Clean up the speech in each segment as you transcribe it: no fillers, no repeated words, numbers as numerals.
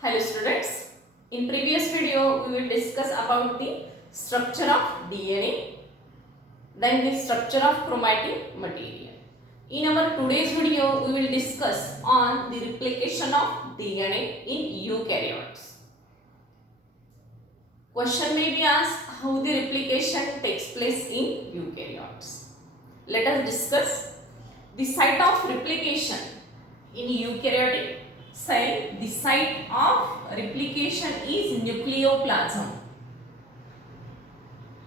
Hello students, in previous video we will discuss about the structure of DNA, then the structure of chromatin material. In our today's video we will discuss on the replication of DNA in eukaryotes. Question may be asked how the replication takes place in eukaryotes. Let us discuss the site of replication in eukaryotic cell. The site of replication is nucleoplasm.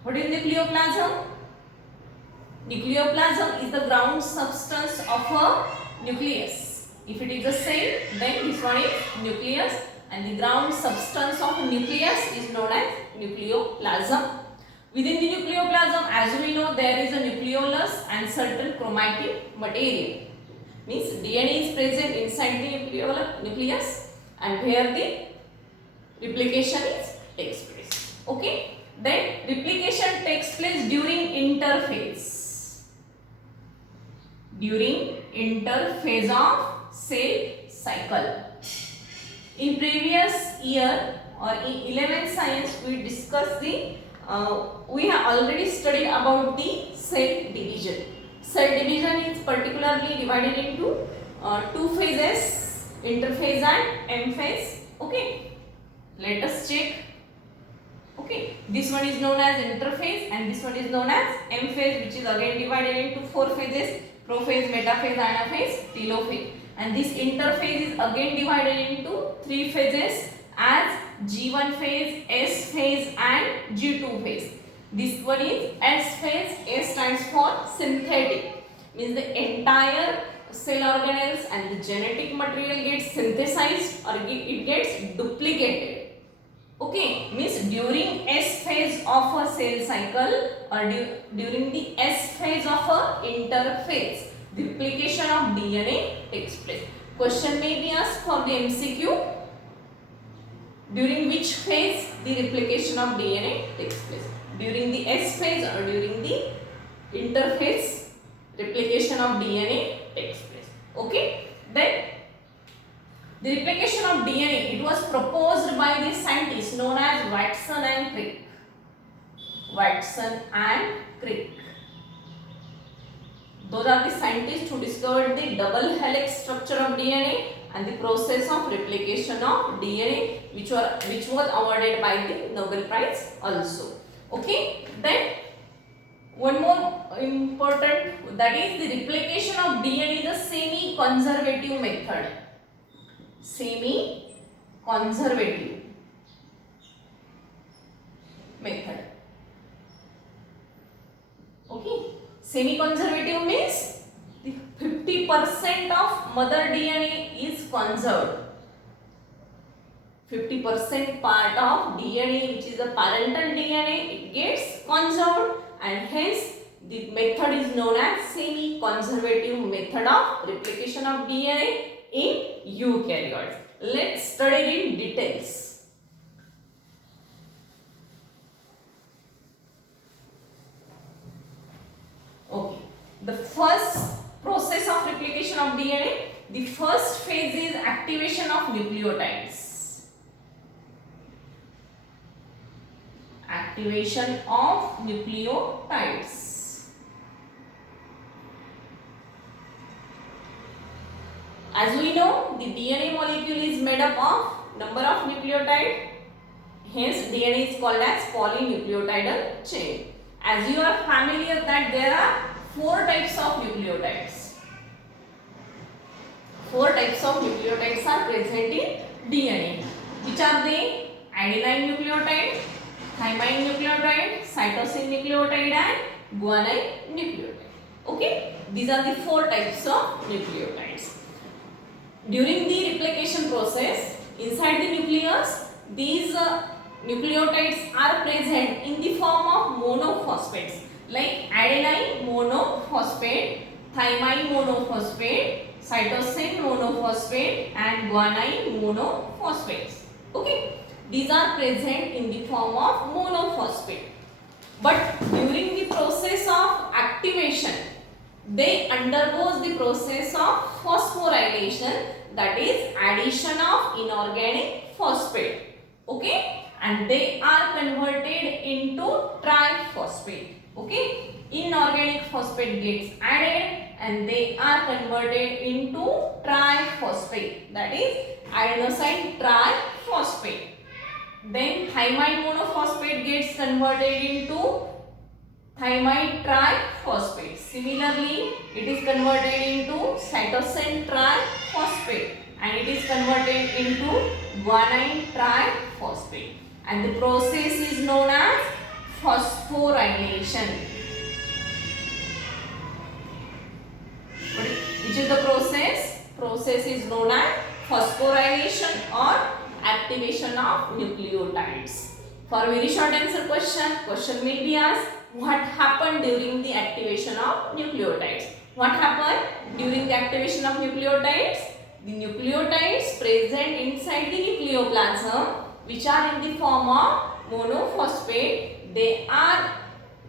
What is nucleoplasm? Nucleoplasm is the ground substance of a nucleus. If it is a cell, then this one is nucleus, and the ground substance of a nucleus is known as nucleoplasm. Within the nucleoplasm, as we know, there is a nucleolus and certain chromatin material. Means DNA is present inside the nucleus, and where the replication is takes place. Okay. Then replication takes place during interphase. During interphase of cell cycle. In previous year or in 11th science, we discussed the we have already studied about the cell division. Cell division is particularly divided into two phases, interphase and M phase. Okay, let us check. Okay, this one is known as interphase and this one is known as M phase, which is again divided into four phases: prophase, metaphase, anaphase, telophase. And this interphase is again divided into three phases as G1 phase, S phase and G2 phase. This one is S phase. S stands for synthetic, means the entire cell organelles and the genetic material gets synthesized or it gets duplicated. Okay, means during S phase of a cell cycle or during the S phase of a interphase, the replication of DNA takes place. Question may be asked for the MCQ. During which phase the replication of DNA takes place? During the S phase or during the interphase, replication of DNA takes place. Okay, then the replication of DNA, it was proposed by the scientists known as Watson and Crick. Watson and Crick. Those are the scientists who discovered the double helix structure of DNA and the process of replication of DNA, which was awarded by the Nobel Prize also. Okay, then one more important, that is the replication of DNA is a semi-conservative method. Semi-conservative method. Okay, semi-conservative means 50% of mother DNA is conserved. 50% part of DNA, which is the parental DNA, it gets conserved, and hence the method is known as semi-conservative method of replication of DNA in eukaryotes. Let's study it in details. Okay, the first process of replication of DNA, the first phase is activation of nucleotides. Activation of nucleotides. As we know, the DNA molecule is made up of number of nucleotides. Hence, DNA is called as polynucleotidal chain. As you are familiar that there are four types of nucleotides. Four types of nucleotides are present in DNA. Which are they? Adenine nucleotide, thymine nucleotide, cytosine nucleotide and guanine nucleotide. Okay, these are the four types of nucleotides. During the replication process, inside the nucleus, these nucleotides are present in the form of monophosphates, like adenine monophosphate, thymine monophosphate, cytosine monophosphate and guanine monophosphates. Okay, these are present in the form of monophosphate. But during the process of activation, they undergoes the process of phosphorylation, that is addition of inorganic phosphate. Okay, and they are converted into triphosphate. Okay, inorganic phosphate gets added and they are converted into triphosphate, that is adenosine triphosphate. Then thymine monophosphate gets converted into thymine triphosphate. Similarly, it is converted into cytosine triphosphate and it is converted into guanine triphosphate. And the process is known as phosphorylation. Which is the process? Process is known as phosphorylation or activation of nucleotides. For very short answer question may be asked, what happened during the activation of nucleotides? What happened during the activation of nucleotides? The nucleotides present inside the nucleoplasm, which are in the form of monophosphate, they are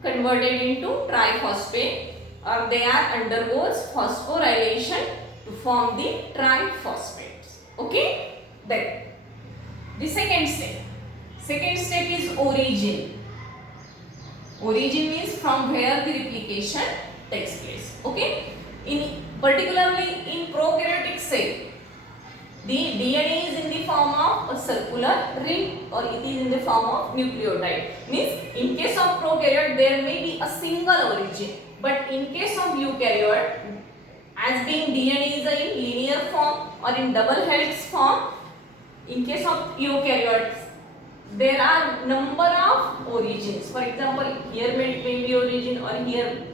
converted into triphosphate or they are undergoes phosphorylation to form the triphosphates. Okay? Then the second step. Second step is origin. Origin means from where the replication takes place. Okay? Particularly in prokaryotic cell, the DNA is in the form of a circular ring or it is in the form of nucleotide. Means in case of prokaryote there may be a single origin, but in case of eukaryote, as being DNA is in linear form or in double helix form, in case of eukaryotes there are number of origins. For example, here may be origin or here,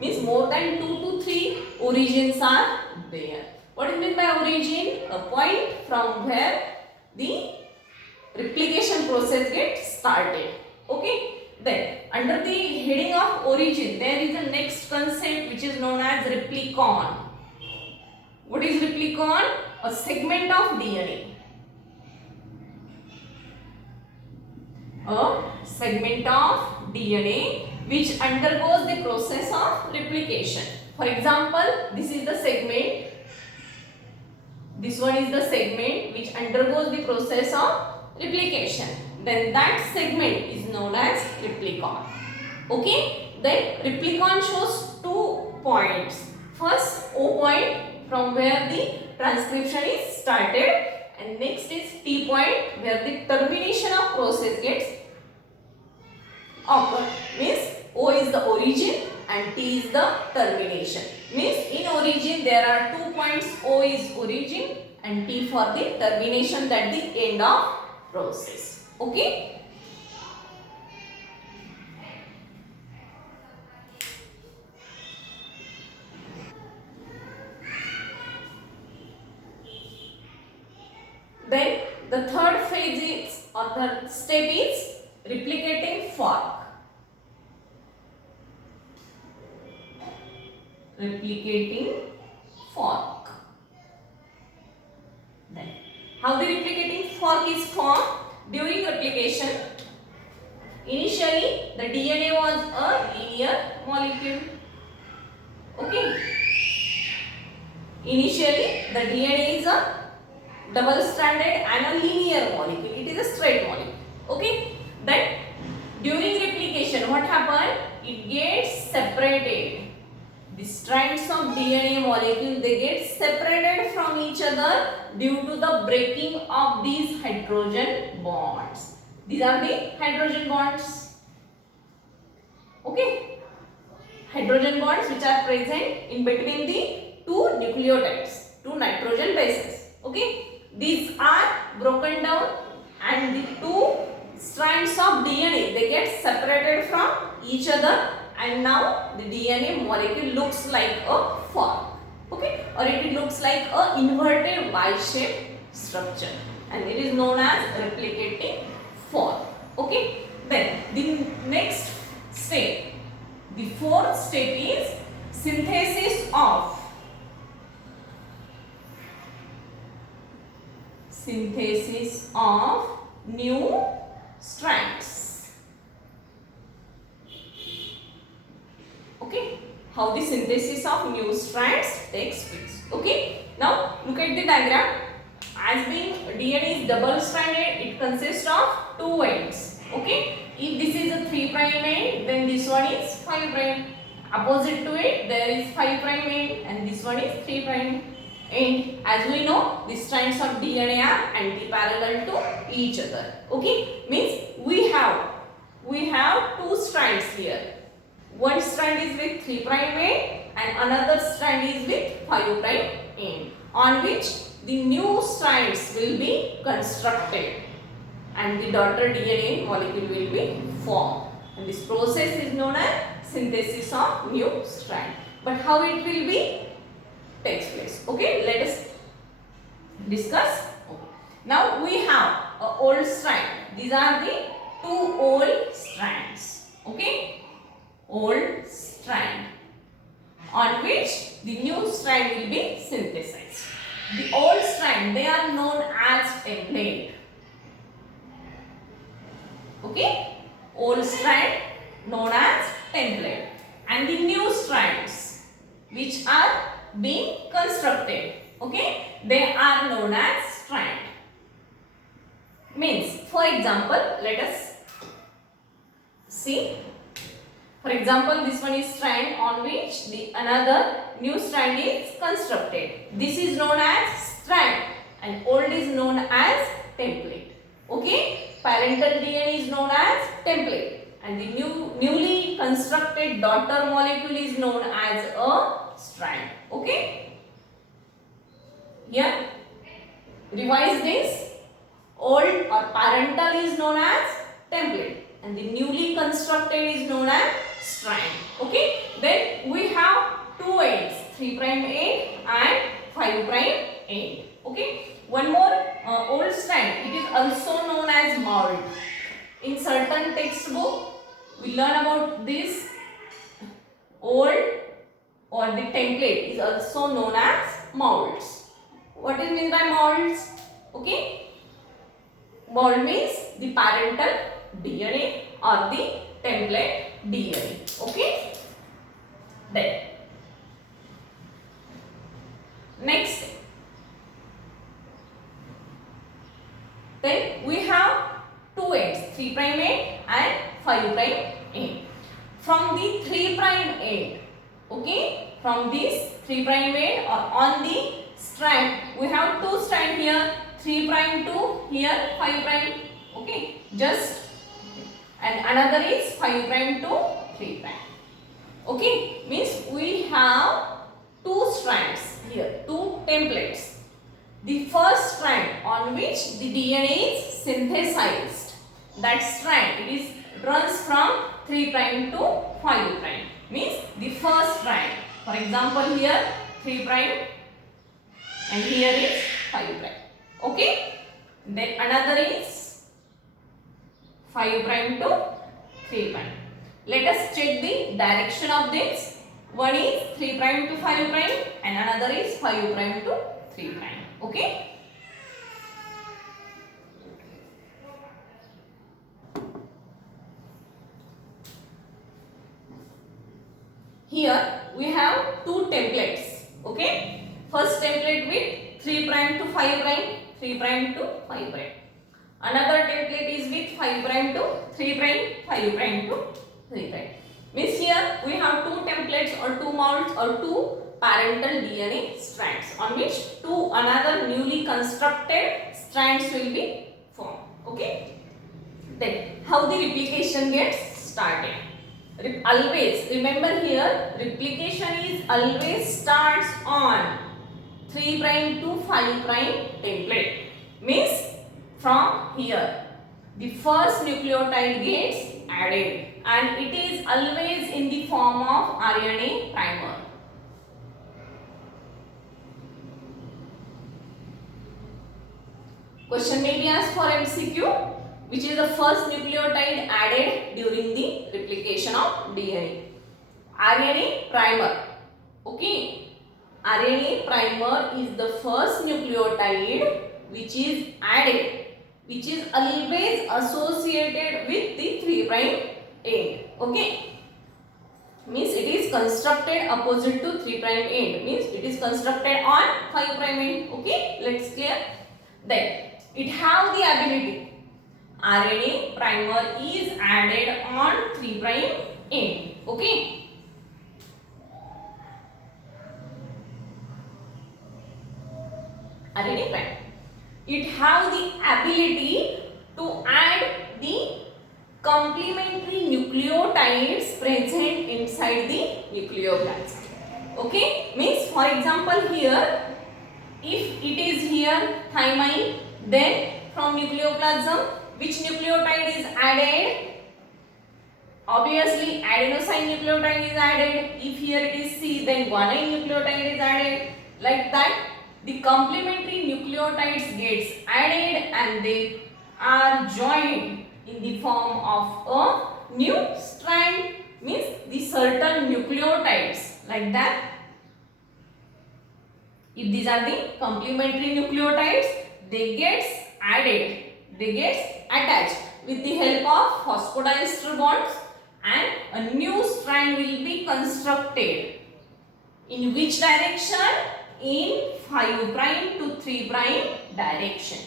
means more than 2 to 3 origins are there. What is meant by origin? A point from where the replication process gets started. Okay. Then under the heading of origin there is a next concept which is known as replicon. What is replicon? A segment of DNA. A segment of DNA which undergoes the process of replication. For example, this is the segment. This one is the segment which undergoes the process of replication. Then that segment is known as replicon. Okay? Then replicon shows 2 points. First, O point from where the transcription is started, and next is T point where the termination of process gets occurred. Means O is the origin and T is the termination. Means in origin there are 2 points. O is origin and T for the termination, that the end of process. Okay? Then the third phase is, or third step is replicating fork. Replicating fork. Then how the replicating fork is formed? During replication, initially the DNA was a linear molecule. Okay. Initially the DNA is a double stranded and a linear molecule. It is a straight molecule. Okay. Then during replication what happened? It gets separated. The strands of DNA molecule, they get separated from each other due to the breaking of these hydrogen bonds. These are the hydrogen bonds. Okay. Hydrogen bonds which are present in between the 2 nucleotides, 2 nitrogen bases. Okay. These are broken down and the 2 strands of DNA, they get separated from each other, and now the DNA molecule looks like a fork. Okay, or it looks like a inverted Y-shaped structure, and it is known as replicating fork. Okay, then the next step, the fourth step is synthesis of new strands. Okay, how the synthesis of of new strands takes place. Okay. Now look at the diagram. As being DNA is double stranded, it consists of two ends. Okay. If this is a 3' end, then this one is 5'. Opposite to it, there is 5' end, and this one is 3' end. As we know, the strands of DNA are anti-parallel to each other. Okay. Means we have two strands here. One strand is with 3' end and another strand is with 5' end, on which the new strands will be constructed and the daughter DNA molecule will be formed. And this process is known as synthesis of new strand. But how it will be takes place. Okay, let us discuss. Now we have a old strand. These are the two old strands. Okay, old strand on which the new strand will be synthesized. The old strand, they are known as template. Okay, old strand known as template, and the new strands which are being constructed, okay, they are known as strand. Means, for example, let us see. For example, this one is strand on which the another new strand is constructed. This is known as strand and old is known as template. Okay, parental DNA is known as template and the newly constructed daughter molecule is known as a strand. Okay, here revise this. Old or parental is known as template and the newly constructed is known as strand. Okay, then we have two ends, 3' end and 5' end. Okay, one more old strand, it is also known as mold. In certain textbook we learn about this. Old or the template is also known as molds. What is meant by molds? Okay, mold means the parental DNA or the template DNA. Okay, then next, then we have two ends, 3' end and 5' end. From the 3' end, okay, from this 3' end or on the strand, we have two strand here, 3' to here 5'. Okay, just, and another is 5' to 3'. Okay, means we have two strands here, two templates. The first strand on which the DNA is synthesized, that strand, it is runs from 3' to 5'. Means the first strand. For example, here 3' and here is 5'. Okay, then another is 5' to 3'. Let us check the direction of this. One is 3' to 5' and another is 5' to 3'. Okay. Here we have two templates. Okay. First template with 3' to 5', 3' to 5'. Another template is with 5' to 3', 5' to 3'. Means here we have two templates or two molds or two parental DNA strands on which two another newly constructed strands will be formed. Okay. Then how the replication gets started? Always remember here, replication is always starts on 3' to 5' template. Means from here the first nucleotide gets added and it is always in the form of RNA primer. Question may be asked for MCQ. Which is the first nucleotide added during the replication of DNA? RNA primer. Okay. RNA primer is the first nucleotide which is added, which is always associated with the 3' end. Okay. means it is constructed opposite to 3 prime end, means it is constructed on 5 prime end. Okay, let's clear. Then it have the ability, RNA primer is added on 3 prime end. Okay, RNA primer, it have the ability to add the complementary nucleotides present inside the nucleoplasm. Okay, means for example here, if it is here thymine, then from nucleoplasm which nucleotide is added? Obviously adenosine nucleotide is added. If here it is C, then guanine nucleotide is added. Like that, the complementary nucleotides gets added and they are joined in the form of a new strand, means the certain nucleotides, like that. If these are the complementary nucleotides, they gets added, they gets attached with the help of phosphodiester bonds, and a new strand will be constructed. In which direction? In 5 prime to 3 prime direction.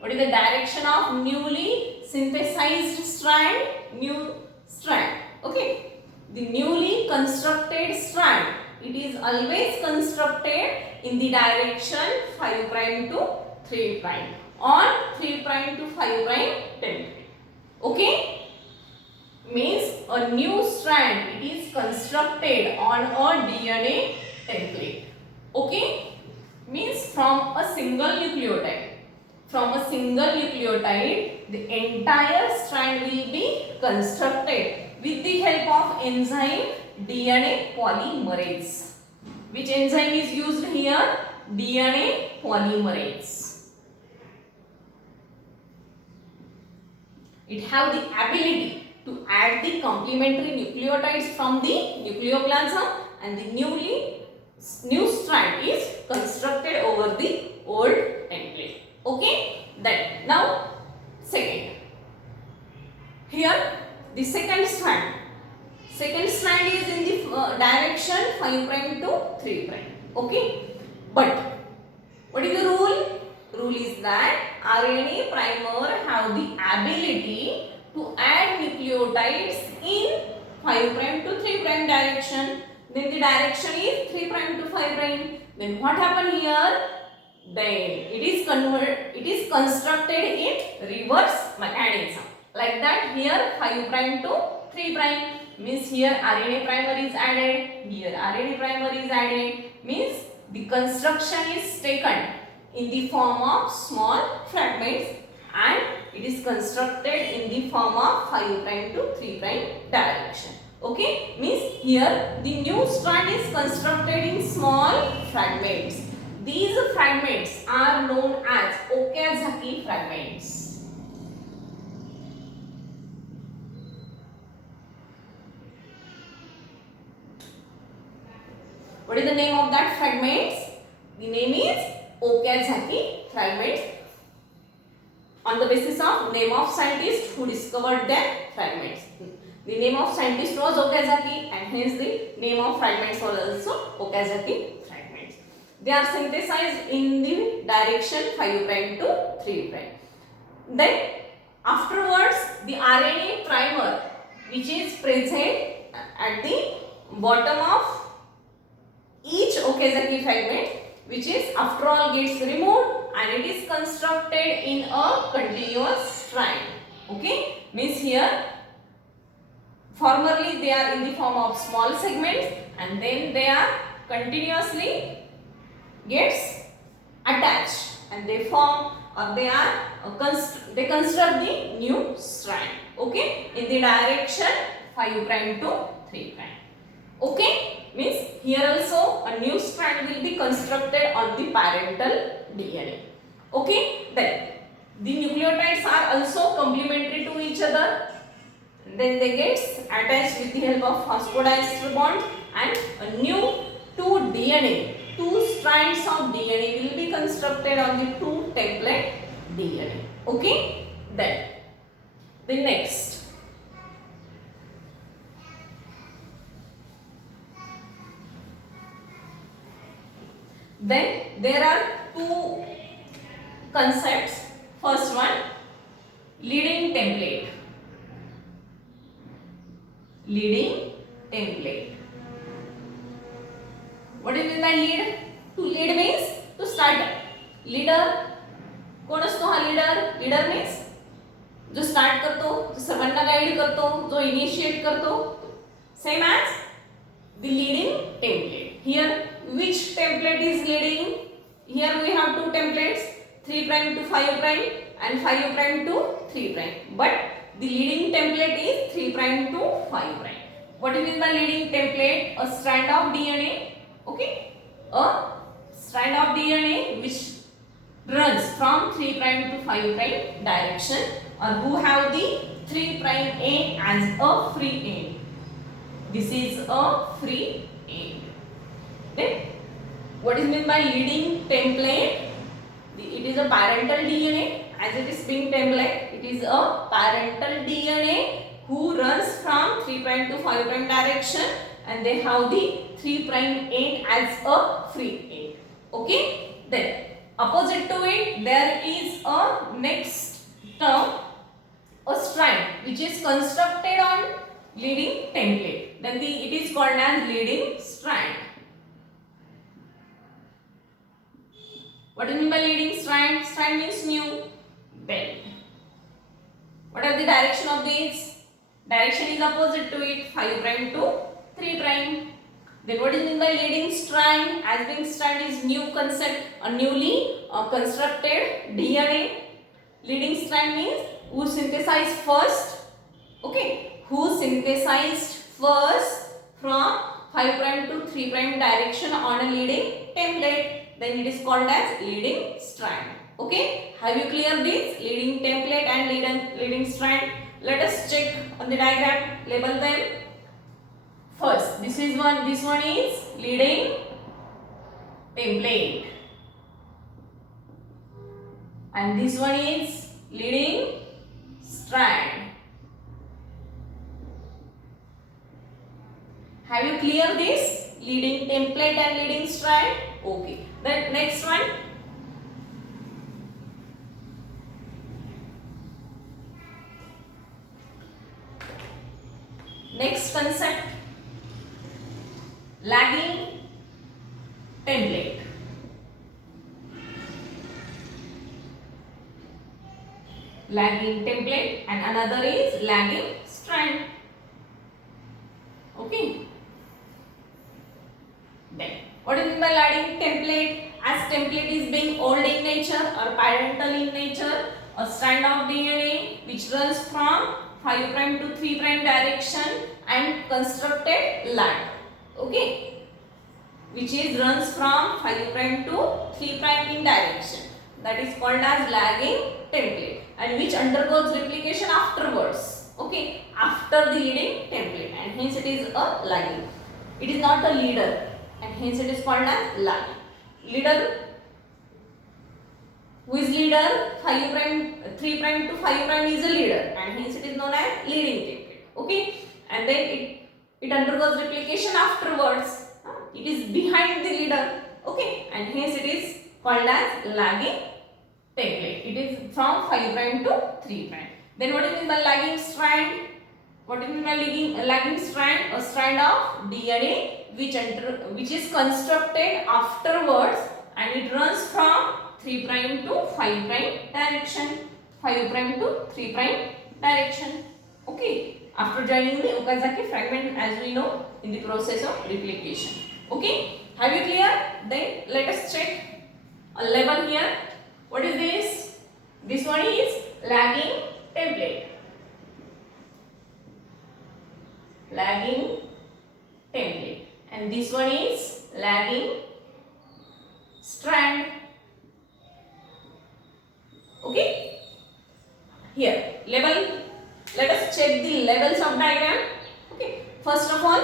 What is the direction of newly synthesized strand? New strand. Okay. The newly constructed strand, it is always constructed in the direction 5 prime to 3 prime. On 3 prime to 5 prime template. Okay. Means a new strand, it is constructed on a DNA template. Okay, means from a single nucleotide. From a single nucleotide, the entire strand will be constructed with the help of enzyme DNA polymerase. Which enzyme is used here? DNA polymerase. It have the ability to add the complementary nucleotides from the nucleoplasm, and the new strand is constructed over the old template. Okay, then now second, here the second strand is in the direction 5 prime to 3 prime. Okay, but what is the rule? Rule is that RNA primer have the ability to add nucleotides in 5 prime to 3 prime direction. Then the direction is 3 prime to 5 prime. Then what happened here? Then it is constructed in reverse mechanism. Like that, here 5 prime to 3 prime, means here RNA primer is added, here RNA primer is added, means the construction is taken in the form of small fragments, and it is constructed in the form of 5 prime to 3 prime direction. Okay, means here the new strand is constructed in small fragments. These fragments are known as Okazaki fragments. What is the name of that fragments? The name is Okazaki fragments, on the basis of name of scientist who discovered the fragments. The name of scientist was Okazaki, and hence the name of fragments was also Okazaki fragments. They are synthesized in the direction 5 prime to 3 prime. Then afterwards, the RNA primer, which is present at the bottom of each Okazaki fragment, which is after all gets removed, and it is constructed in a continuous strand. Okay, means here formerly they are in the form of small segments, and then they are continuously gets attached, and they form, or they construct the new strand. Okay, in the direction 5 prime to 3 prime. Okay, means here also a new strand will be constructed on the parental DNA. Okay, then the nucleotides are also complementary to each other. Then they get attached with the help of phosphodiester bond, and a new two strands of DNA will be constructed on the 2 template DNA. Okay, then the next, Then there are two concepts. First one, leading template. Leading template. What is mean by lead? To lead means to start. Leader कोण असतो हा leader? Leader means जो start करतो, जो सर्वांना guide करतो, जो initiate करतो. Same as the leading template. Here which template is leading? Here we have two templates, 3 prime to 5 prime and 5 prime to 3 prime. But the leading template is 3 prime to 5 prime. What is mean by leading template? A strand of DNA. Okay, a strand of DNA which runs from 3 prime to 5 prime direction, or who have the 3 prime end as a free end. This is a free end. Then what is meant by leading template? It is a parental DNA as it is being template. It is a parental DNA who runs from 3 prime to 5 prime direction, and they have the 3 prime end as a free end. Okay. Then opposite to it there is a next term, a strand which is constructed on leading template. Then it is called as leading strand. What do you mean by leading strand? Strand means new. Then what are the direction of this? Direction is opposite to it, 5 prime to 3 prime. Then what is mean by leading strand? As being strand is new concept, a newly constructed DNA. Leading strand means who synthesized first. Okay, who synthesized first from 5 prime to 3 prime direction on a leading template. Then it is called as leading strand. Okay, have you clear this leading template and leading strand? Let us check on the diagram, label them. First, this one is leading template, and this one is leading strand. Have you clear this leading template and leading strand? Okay. Then next one. Next concept, lagging template. Lagging template, and another is lagging strand. Okay. Then what is mean by lagging template? As template is being old in nature or parental in nature, a strand of DNA which runs from 5 prime to 3 prime direction and constructed lag. Okay, which is runs from 5 prime to 3 prime in direction. That is called as lagging template, and which undergoes replication afterwards. Okay, after the leading template, and hence it is a lagging. It is not a leader, and hence it is called as lagging. Leader, who is leader? 5 prime, 3 prime to 5 prime is a leader, and hence it is known as leading template. Okay, and then it undergoes replication afterwards. It is behind the leader. Okay, and hence it is called as lagging template. It is from 5 prime to 3 prime. Then what is mean by lagging strand? What is mean by lagging strand? A strand of DNA which is constructed afterwards, and it runs from 3 prime to 5 prime direction. 5 prime to 3 prime direction. Okay, after joining the Okazaki fragment, as we know, in the process of replication. Okay, have you clear? Then let us check a label here. What is this? This one is lagging template. Lagging template, and this one is lagging strand. Okay, here label. Let us check the levels of diagram. Okay, first of all,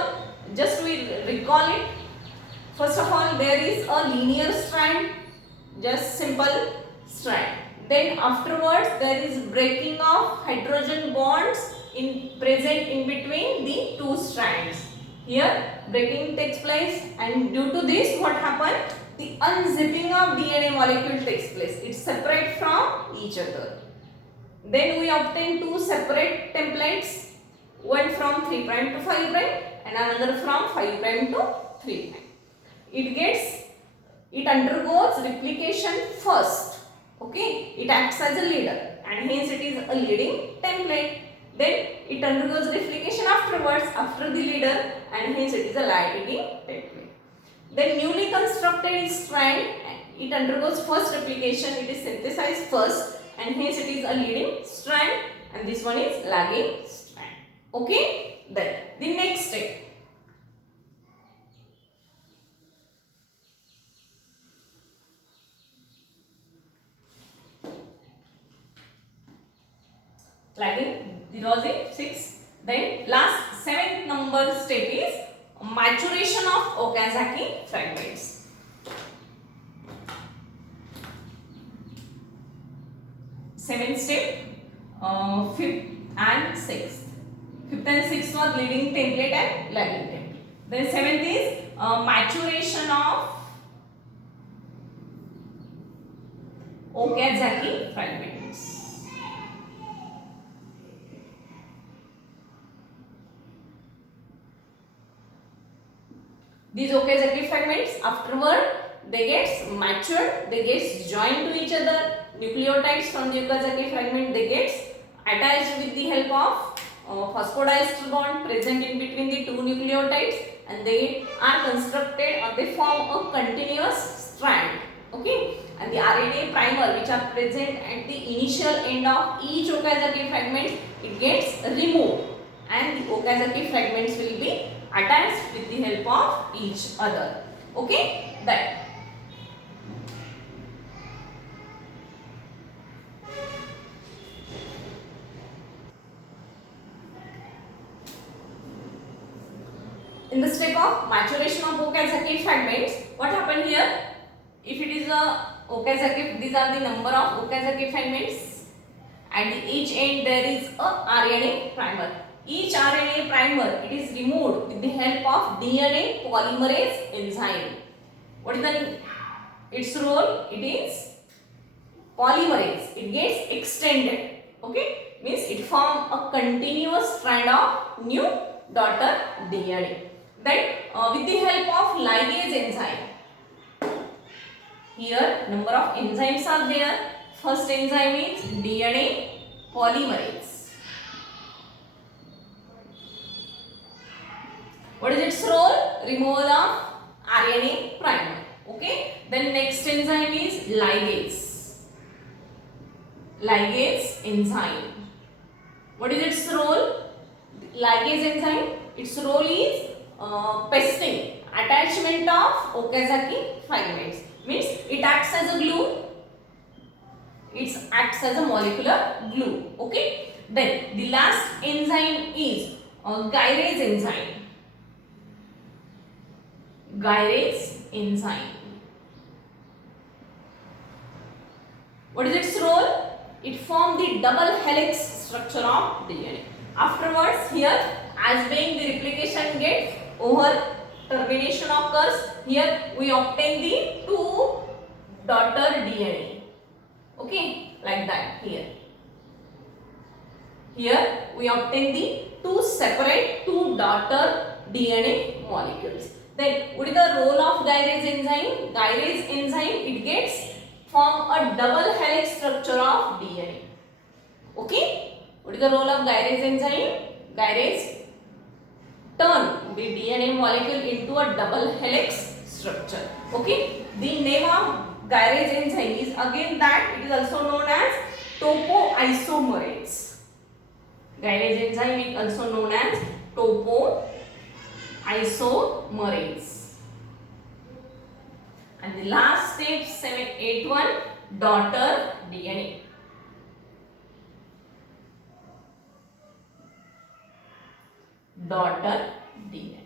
just we recall it. First of all, there is a linear strand, just simple strand. Then afterwards there is breaking of hydrogen bonds present in between the two strands. Here breaking takes place, and due to this what happened? the unzipping of DNA molecule takes place. It's separate from each other. Then we obtain two separate templates, one from 3' to 5' and another from 5' to 3'. It undergoes replication first. Okay, it acts as a leader and hence it is a leading template. Then it undergoes replication afterwards after the leader and hence it is a lagging template. Then newly constructed strand, it undergoes first replication, it is synthesized first and hence it is a leading strand and this one is lagging strand. Okay, then the next step. Lagging, this was it, 6. Then last 7th number step is maturation of Okazaki fragments. 7th step, 5th and 6th. 5th and 6th was leading template and lagging template. Then 7th is maturation of Okazaki fragments. These Okazaki fragments afterward they get matured, they get joined to each other. Nucleotides from the Okazaki fragment they get attached with the help of phosphodiester bond present in between the two nucleotides and they are constructed or they form a continuous strand. Okay, and the RNA primer which are present at the initial end of each Okazaki fragment it gets removed and the Okazaki fragments will be attached with the help of each other. Okay, that. In the step of maturation of Okazaki fragments, what happened here? If it is a Okazaki, these are the number of Okazaki fragments. At each end there is a RNA primer. Each RNA primer it is removed with the help of DNA polymerase enzyme. What is its role? It is polymerase. It gets extended. Okay, means it forms a continuous strand of new daughter DNA. Then with the help of ligase enzyme. Here number of enzymes are there. First enzyme is DNA polymerase. What is its role? Removal of RNA primer. Okay. Then next enzyme is ligase. Ligase enzyme. What is its role? Ligase enzyme. Its role is pasting, attachment of Okazaki fragments. Means it acts as a glue. It acts as a molecular glue. Okay. Then the last enzyme is gyrase enzyme. Gyrase enzyme. What is its role? It forms the double helix structure of DNA. Afterwards, here, as being the replication gets over, termination occurs. Here, we obtain the two daughter DNA. Okay, like that. Here, we obtain the two daughter DNA molecules. Then, what is the role of gyrase enzyme? Gyrase enzyme, it gets form a double helix structure of DNA. Okay? What is the role of gyrase enzyme? Gyrase turn the DNA molecule into a double helix structure. Okay? The name of gyrase enzyme is again that it is also known as topoisomerase. Gyrase enzyme is also known as topoisomerase. And the last step 781 daughter DNA. Daughter DNA.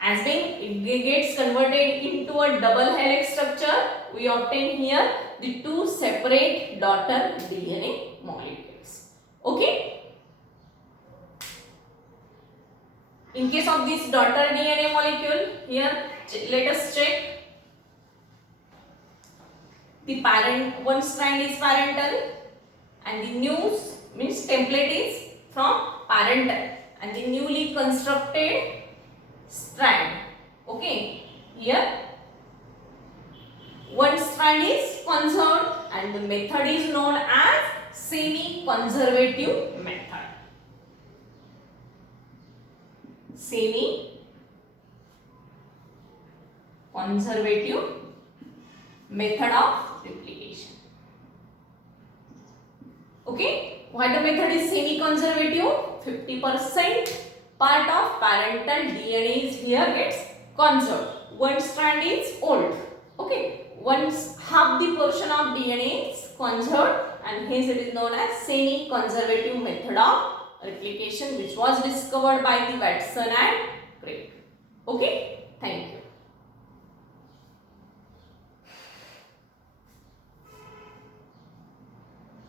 As being it gets converted into a double helix structure, we obtain here the two separate daughter DNA molecules. Okay? In case of this daughter DNA molecule, here let us check. the parent, one strand is parental and the new means template is from parental and the newly constructed strand. Okay, here one strand is conserved and the method is known as semi-conservative method. Semi-conservative method of replication. Okay, why the method is semi-conservative? 50% part of parental DNA is here gets conserved. One strand is old. Okay, half the portion of DNA is conserved and hence it is known as semi-conservative method of replication, which was discovered by the Watson and Crick. Okay, thank you.